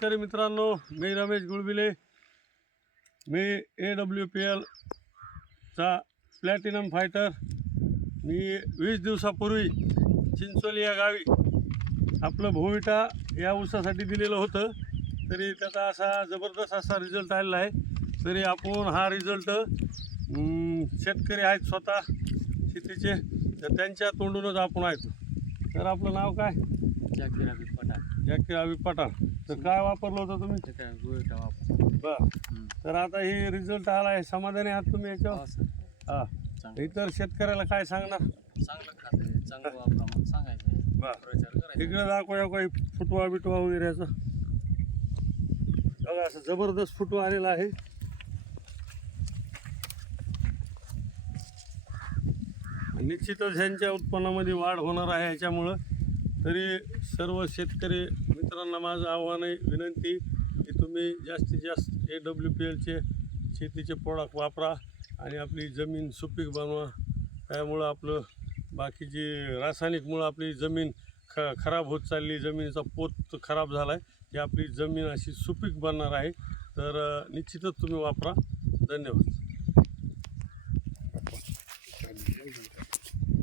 शेतकरी मित्रांनो, मी रमेश गुळबिले. मी AWPL चा प्लॅटिनम फायटर. मी 20 दिवसापूर्वी चिंचोली या गावी आपलं भोविटा या ऊसासाठी दिलेलं होतं. तरी त्याचा असा जबरदस्त असा रिझल्ट आलेला आहे. तरी आपण हा रिझल्ट शेतकरी आहेत स्वतः शेतीचे, तर त्यांच्या तोंडूनच आपण ऐकू. तर आपलं नाव काय? जाकीर हबीब पठाण. जाकीर हबीब पठाण. तर काय वापरलं होतं तुम्ही? ते काय गोळीटा वापर. बरं. तर आता हे रिझल्ट आला आहे, समाधानी आहात तुम्ही याच्यावर? हां. चांगलं इतर शेतकऱ्याला काय सांगणार? चांगलं खाते, चांगलं वापरा म्हणून सांगायचं, बरं. प्रचार करायचा. इकडे दाखवूया काही फुटवा बिटवा वगैरे याचा. बघा असं जबरदस्त फुटवा आलेला आहे. निश्चितच ह्यांच्या उत्पन्नामध्ये वाढ होणार आहे याच्यामुळं. तरी सर्व शेतकरी मित्रांना माझं आव्हान आहे, विनंती की तुम्ही जास्तीत जास्त AWPLचे शेतीचे प्रोडक्ट वापरा आणि आपली जमीन सुपीक बनवा. त्यामुळं आपलं बाकीची रासायनिकमुळं आपली जमीन खराब होत चालली, जमिनीचा पोत खराब झाला आहे, की आपली जमीन अशी सुपीक बनणार आहे. तर निश्चितच तुम्ही वापरा. धन्यवाद.